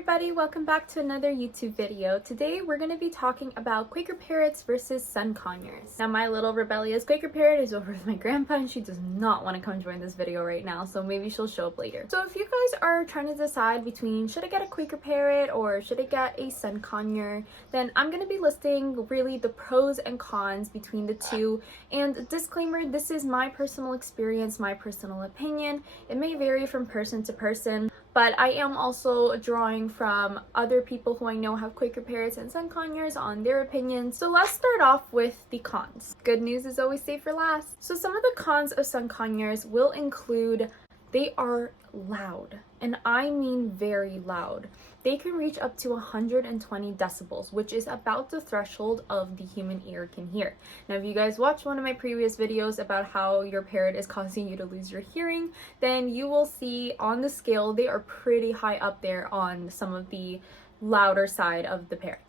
everybody, welcome back to another YouTube video. Today we're going to be talking about Quaker parrots versus sun conures. Now my little rebellious Quaker parrot is over with my grandpa and she does not want to come join this video right now, so maybe she'll show up later. So if you guys are trying to decide between should I get a Quaker parrot or should I get a sun conure, then I'm going to be listing really the pros and cons between the two. And disclaimer, this is my personal experience, my personal opinion. It may vary from person to person, but I am also drawing from other people who I know have Quaker parrots and sun conures on their opinions. So let's start off with the cons. Good news is always saved for last. So some of the cons of sun conures will include they are loud, and I mean very loud. They can reach up to 120 decibels, which is about the threshold of the human ear can hear. Now, if you guys watched one of my previous videos about how your parrot is causing you to lose your hearing, then you will see on the scale they are pretty high up there on some of the louder side of the parrot.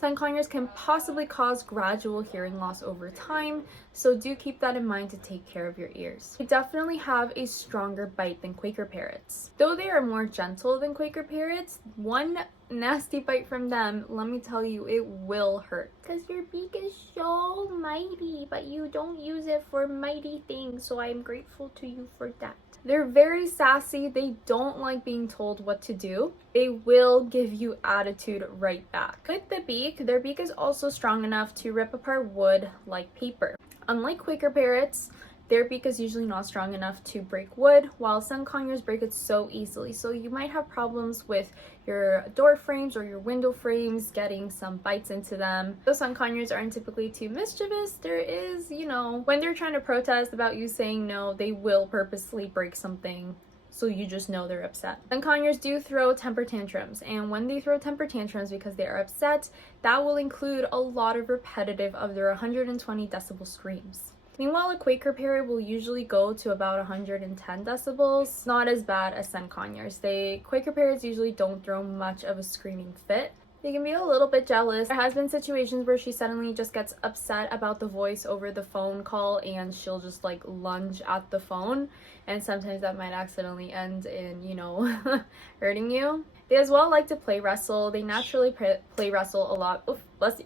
Sun conures can possibly cause gradual hearing loss over time, so do keep that in mind to take care of your ears. They definitely have a stronger bite than Quaker parrots. Though they are more gentle than Quaker parrots, one nasty bite from them, let me tell you, it will hurt. Because your beak is so mighty, but you don't use it for mighty things, so I'm grateful to you for that. They're very sassy. They don't like being told what to do. They will give you attitude right back. With the beak, their beak is also strong enough to rip apart wood like paper. Unlike Quaker parrots, their beak is usually not strong enough to break wood, while sun conures break it so easily. So you might have problems with your door frames or your window frames getting some bites into them. Those sun conures aren't typically too mischievous. There is, when they're trying to protest about you saying no, they will purposely break something, so you just know they're upset. Sun conures do throw temper tantrums, and when they throw temper tantrums because they are upset, that will include a lot of repetitive of their 120 decibel screams. Meanwhile, a Quaker parrot will usually go to about 110 decibels. Not as bad as sun conures. Quaker parrots usually don't throw much of a screaming fit. They can be a little bit jealous. There has been situations where she suddenly just gets upset about the voice over the phone call and she'll just like lunge at the phone, and sometimes that might accidentally end in, hurting you. They as well like to play wrestle. They naturally play wrestle a lot.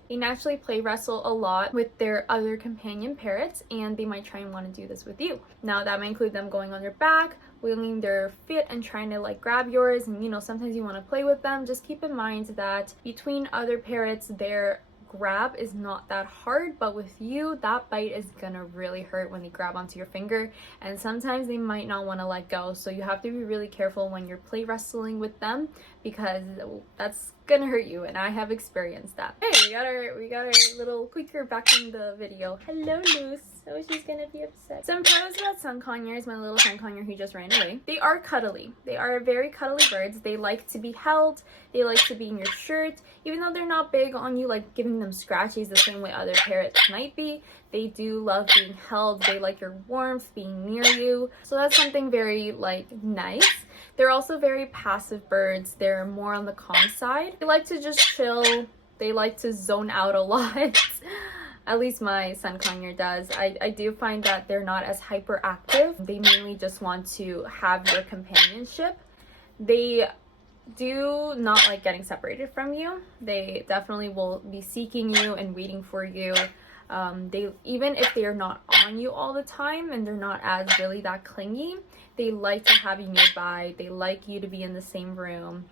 They naturally play wrestle a lot with their other companion parrots, and they might try and want to do this with you. Now that might include them going on your back, wheeling their feet and trying to like grab yours, and sometimes you want to play with them. Just keep in mind that between other parrots, their grab is not that hard, but with you, that bite is gonna really hurt when they grab onto your finger, and sometimes they might not want to let go. So you have to be really careful when you're play wrestling with them, because that's gonna hurt you, and I have experienced that. Hey, we got our little Quaker back in the video. Hello, Luce. Oh, she's gonna be upset. Some pros about sun conures, my little sun conure who just ran away. They are cuddly. They are very cuddly birds. They like to be held. They like to be in your shirt. Even though they're not big on you like giving them scratchies the same way other parrots might be, they do love being held. They like your warmth, being near you. So that's something very nice. They're also very passive birds. They're more on the calm side. They like to just chill. They like to zone out a lot. At least my sun conure does. I do find that they're not as hyperactive. They mainly just want to have your companionship. They do not like getting separated from you. They definitely will be seeking you and waiting for you. Even if they're not on you all the time and they're not as really that clingy, they like to have you nearby. They like you to be in the same room,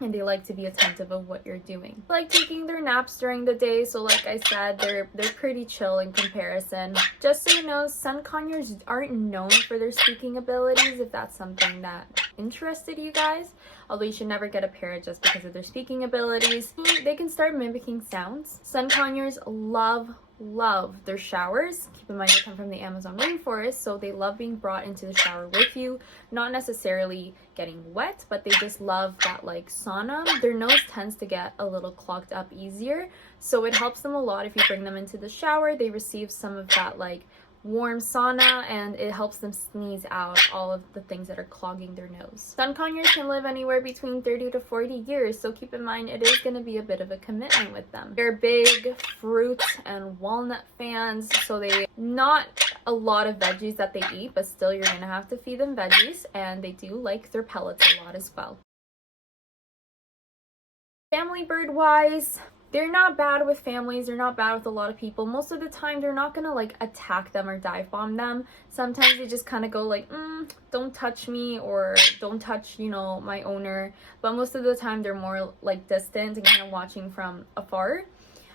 and they like to be attentive of what you're doing. They like taking their naps during the day, so like I said, they're pretty chill in comparison. Just so you know, sun conures aren't known for their speaking abilities, if that's something that interested you guys. Although you should never get a parrot just because of their speaking abilities. They can start mimicking sounds. Sun conures love their showers. Keep in mind they come from the Amazon rainforest, so they love being brought into the shower with you. Not necessarily getting wet, but they just love that sauna. Their nose tends to get a little clogged up easier, so it helps them a lot if you bring them into the shower. They receive some of that warm sauna, and it helps them sneeze out all of the things that are clogging their nose. Sun conures can live anywhere between 30 to 40 years, so keep in mind it is going to be a bit of a commitment with them. They're big fruit and walnut fans, so they not a lot of veggies that they eat, but still you're gonna have to feed them veggies, and they do like their pellets a lot as well. Family bird wise, they're not bad with families, they're not bad with a lot of people. Most of the time they're not gonna like attack them or dive bomb them. Sometimes they just kind of go like, don't touch me, or don't touch, you know, my owner. But most of the time they're more like distant and kind of watching from afar.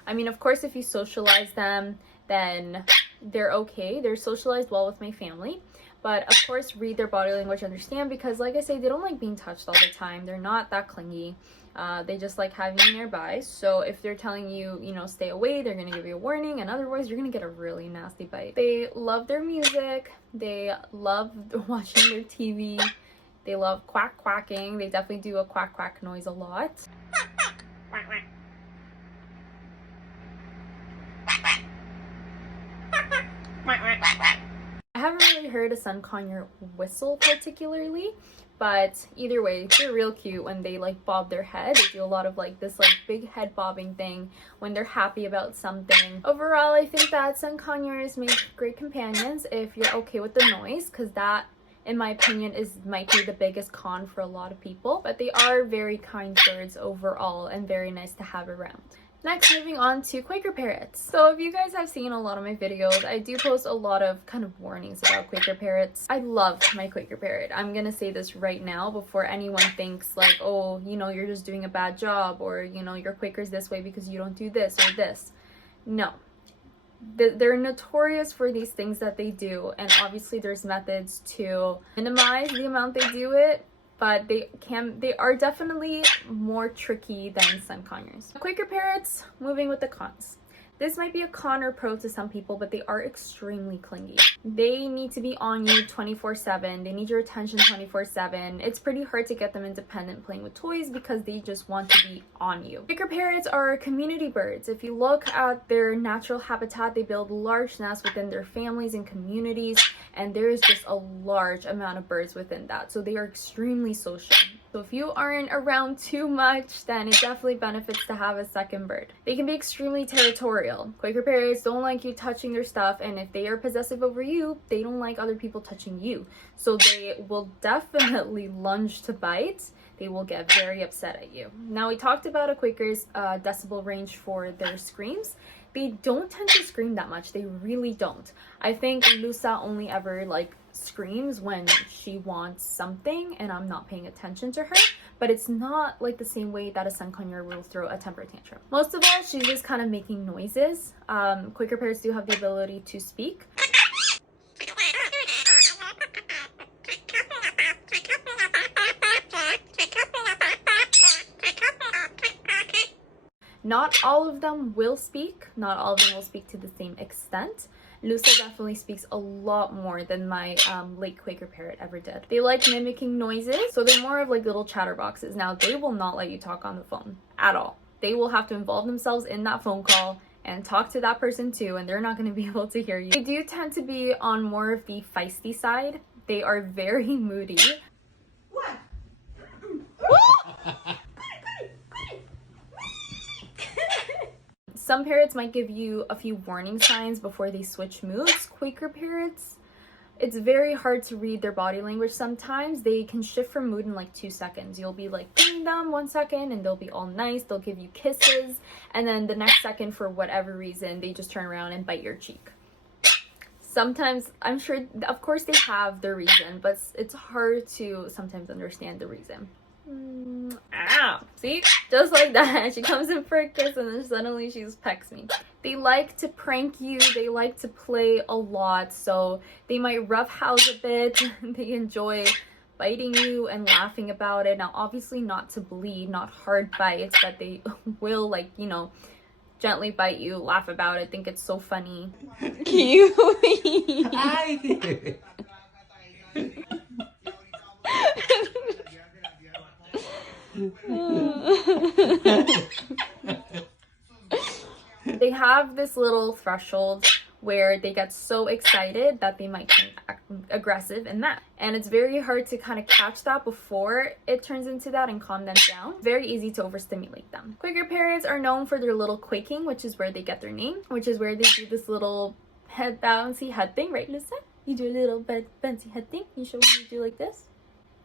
I mean, of course, if you socialize them, then they're okay. They're socialized well with my family. But of course, read their body language, understand, because like I say, they don't like being touched all the time. They're not that clingy. They just like having you nearby. So if they're telling you, you know, stay away, they're gonna give you a warning, and otherwise you're gonna get a really nasty bite. They love their music. They love watching their TV. They love quacking. They definitely do a quack noise a lot. I haven't really heard a sun conure whistle particularly, but either way, they're real cute when they like bob their head. They do a lot of like this like big head bobbing thing when they're happy about something. Overall, I think that sun conures make great companions if you're okay with the noise, because that, in my opinion, might be the biggest con for a lot of people. But they are very kind birds overall and very nice to have around. Next, moving on to Quaker parrots. So if you guys have seen a lot of my videos, I do post a lot of kind of warnings about Quaker parrots. I love my Quaker parrot. I'm gonna say this right now before anyone thinks like, oh, you know, you're just doing a bad job, or, you know, your Quaker's this way because you don't do this or this. No. They're notorious for these things that they do, and obviously there's methods to minimize the amount they do it, but they are definitely more tricky than sun conures. Quaker parrots, moving with the cons. This might be a con or pro to some people, but they are extremely clingy. They need to be on you 24/7. They need your attention 24/7. It's pretty hard to get them independent playing with toys because they just want to be on you. Quaker parrots are community birds. If you look at their natural habitat, they build large nests within their families and communities, and there is just a large amount of birds within that. So they are extremely social. So if you aren't around too much, then it definitely benefits to have a second bird. They can be extremely territorial. Quaker parrots don't like you touching their stuff, and if they are possessive over you, they don't like other people touching you. So they will definitely lunge to bite. They will get very upset at you. Now, we talked about a Quaker's decibel range for their screams. They don't tend to scream that much. They really don't. I think Lusa only ever like screams when she wants something and I'm not paying attention to her, but it's not like the same way that a sun conure will throw a temper tantrum. Most of all, she's just kind of making noises. Quaker parrots do have the ability to speak. Not all of them will speak. Not all of them will speak to the same extent. Lusa definitely speaks a lot more than my late Quaker parrot ever did. They like mimicking noises, so they're more of like little chatterboxes. Now, they will not let you talk on the phone at all. They will have to involve themselves in that phone call and talk to that person too, and they're not going to be able to hear you. They do tend to be on more of the feisty side. They are very moody. What? Some parrots might give you a few warning signs before they switch moods. Quaker parrots, it's very hard to read their body language sometimes. They can shift from mood in like 2 seconds. You'll be like petting them 1 second and they'll be all nice. They'll give you kisses. And then the next second, for whatever reason, they just turn around and bite your cheek. Sometimes, I'm sure, of course they have their reason, but it's hard to sometimes understand the reason. Ow, see, just like that, she comes in for a kiss and then suddenly she just pecks me. They like to prank you, they like to play a lot, so they might roughhouse a bit. They enjoy biting you and laughing about it. Now, obviously not to bleed, not hard bites, but they will, like, you know, gently bite you, laugh about it, think it's so funny. Cute. They have this little threshold where they get so excited that they might turn aggressive and mad. And it's very hard to kind of catch that before it turns into that and calm them down. Very easy to overstimulate them. Quaker parrots are known for their little quaking, which is where they get their name, which is where they do this little head bouncy head thing, right, Lusa? You do a little bit bouncy head thing. You show me you do like this.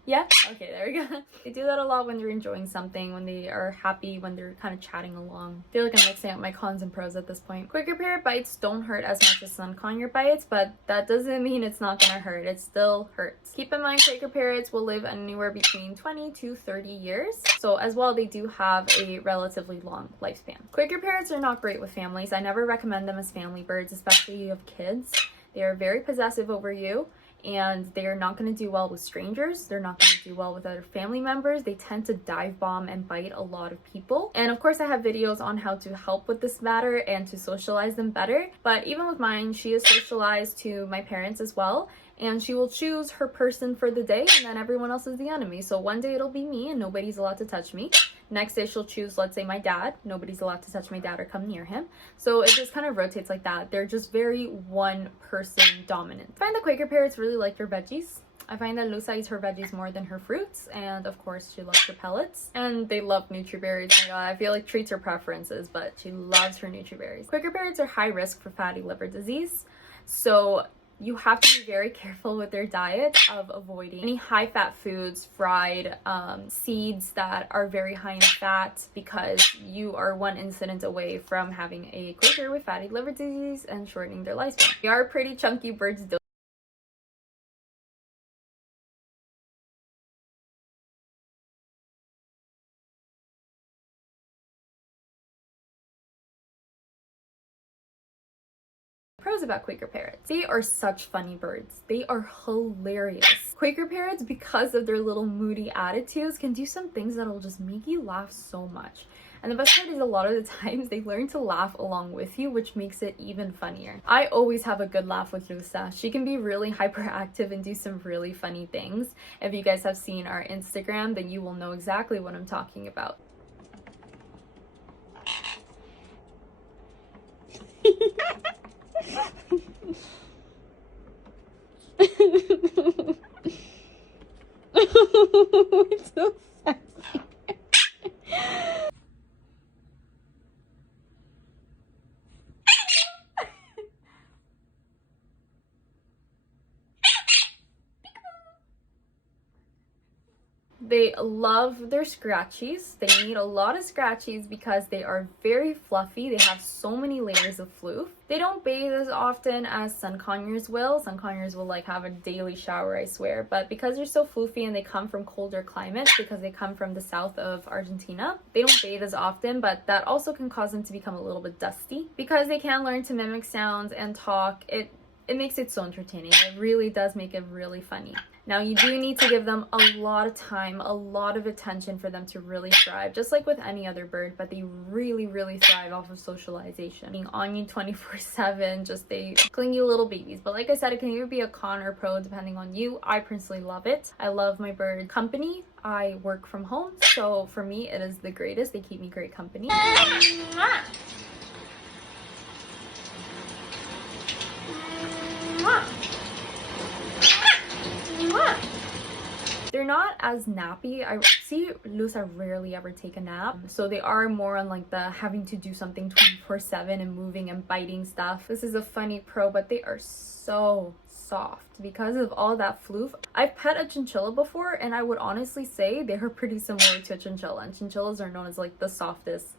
Yeah? Okay, there we go. They do that a lot when they're enjoying something, when they are happy, when they're kind of chatting along. I feel like I'm mixing up my cons and pros at this point. Quaker parrot bites don't hurt as much as sun conure bites, but that doesn't mean it's not gonna hurt. It still hurts. Keep in mind, Quaker parrots will live anywhere between 20 to 30 years. So as well, they do have a relatively long lifespan. Quaker parrots are not great with families. I never recommend them as family birds, especially if you have kids. They are very possessive over you, and they are not going to do well with strangers. They're not going to do well with other family members. They tend to dive bomb and bite a lot of people. And of course, I have videos on how to help with this matter and to socialize them better. But even with mine, she is socialized to my parents as well. And she will choose her person for the day, and then everyone else is the enemy. So one day it'll be me and nobody's allowed to touch me. Next day she'll choose, let's say, my dad. Nobody's allowed to touch my dad or come near him. So it just kind of rotates like that. They're just very one person dominant. I find the Quaker parrots really like their veggies. I find that Lusa eats her veggies more than her fruits, and of course she loves her pellets. And they love nutriberries. Oh my god, I feel like treats are preferences, but she loves her nutriberries. Quaker parrots are high risk for fatty liver disease, so you have to be very careful with their diet of avoiding any high-fat foods, fried seeds that are very high in fat, because you are one incident away from having a Quaker with fatty liver disease and shortening their lifespan. They are pretty chunky birds though. Pros about Quaker parrots. They are such funny birds. They are hilarious. Quaker parrots, because of their little moody attitudes, can do some things that'll just make you laugh so much. And the best part is, a lot of the times they learn to laugh along with you, which makes it even funnier. I always have a good laugh with Lusa. She can be really hyperactive and do some really funny things. If you guys have seen our Instagram, then you will know exactly what I'm talking about. It's so sexy. They love their scratchies. They need a lot of scratchies because they are very fluffy. They have so many layers of floof. They don't bathe as often as sun conures will. Sun conures will like have a daily shower, I swear. But because they're so floofy and they come from colder climates, because they come from the south of Argentina, they don't bathe as often, but that also can cause them to become a little bit dusty. Because they can learn to mimic sounds and talk, it makes it so entertaining. It really does make it really funny. Now, you do need to give them a lot of time, a lot of attention for them to really thrive, just like with any other bird, but they really, really thrive off of socialization. Being on you 24/7, just they clingy little babies. But like I said, it can either be a con or pro depending on you. I personally love it. I love my bird company. I work from home, so for me, it is the greatest. They keep me great company. They're not as nappy. I see Lusa rarely ever take a nap, so they are more on like the having to do something 24/7 and moving and biting stuff. This is a funny pro, but they are so soft because of all that floof. I've pet a chinchilla before, and I would honestly say they are pretty similar to a chinchilla, and chinchillas are known as like the softest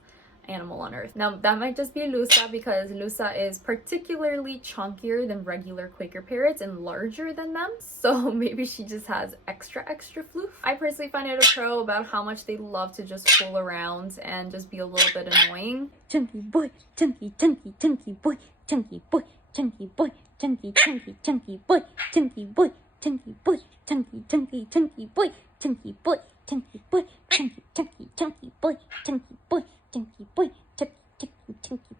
animal on earth. Now, that might just be Lusa because Lusa is particularly chunkier than regular Quaker parrots and larger than them, so maybe she just has extra floof. I personally find it a pro about how much they love to just fool around and just be a little bit annoying. Chunky boy, chunky, chunky, chunky boy, chunky boy, chunky boy, chunky, chunky, chunky boy, chunky boy, chunky boy, chunky, chunky, chunky boy, chunky boy, chunky boy, chunky, chunky, chunky boy, chunky boy, chunky boy, chunky, chunky, chunky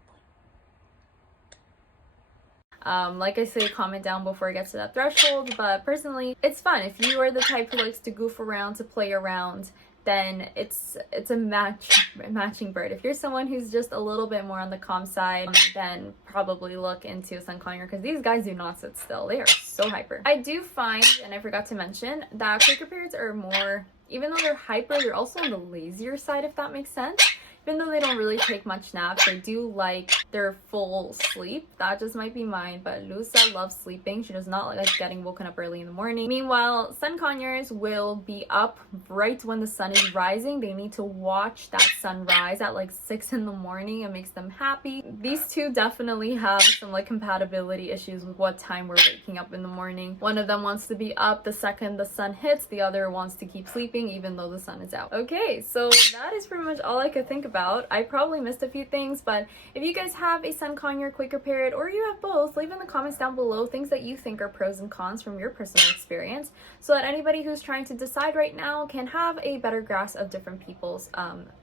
boy. Like I say, comment down before it gets to that threshold, but personally, it's fun. If you are the type who likes to goof around, to play around, then it's a matching bird. If you're someone who's just a little bit more on the calm side, then probably look into sun conure, because these guys do not sit still. They are so hyper. I do find, and I forgot to mention, that Quaker parrots are more, even though they're hyper, they're also on the lazier side, if that makes sense. Even though they don't really take much naps, they do like their full sleep. That just might be mine, but Lusa loves sleeping. She does not like getting woken up early in the morning. Meanwhile, sun conures will be up right when the sun is rising. They need to watch that sunrise at like 6 in the morning. It makes them happy. These two definitely have some like compatibility issues with what time we're waking up in the morning. One of them wants to be up the second the sun hits. The other wants to keep sleeping even though the sun is out. Okay, so that is pretty much all I could think about. I probably missed a few things, but if you guys have a sun conure, Quaker parrot, or you have both, leave in the comments down below things that you think are pros and cons from your personal experience, so that anybody who's trying to decide right now can have a better grasp of different people's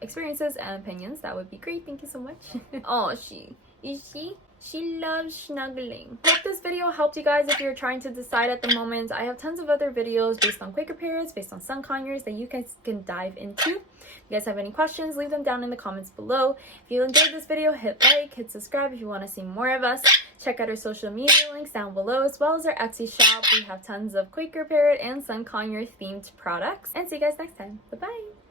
experiences and opinions. That would be great. Thank you so much. Oh, she loves snuggling. Hope this video helped you guys if you're trying to decide at the moment. I have tons of other videos based on Quaker parrots, based on sun conures that you guys can dive into. If you guys have any questions, leave them down in the comments below. If you enjoyed this video, hit like, hit subscribe if you want to see more of us. Check out our social media links down below, as well as our Etsy shop. We have tons of Quaker parrot and sun conure themed products. And see you guys next time. Bye-bye!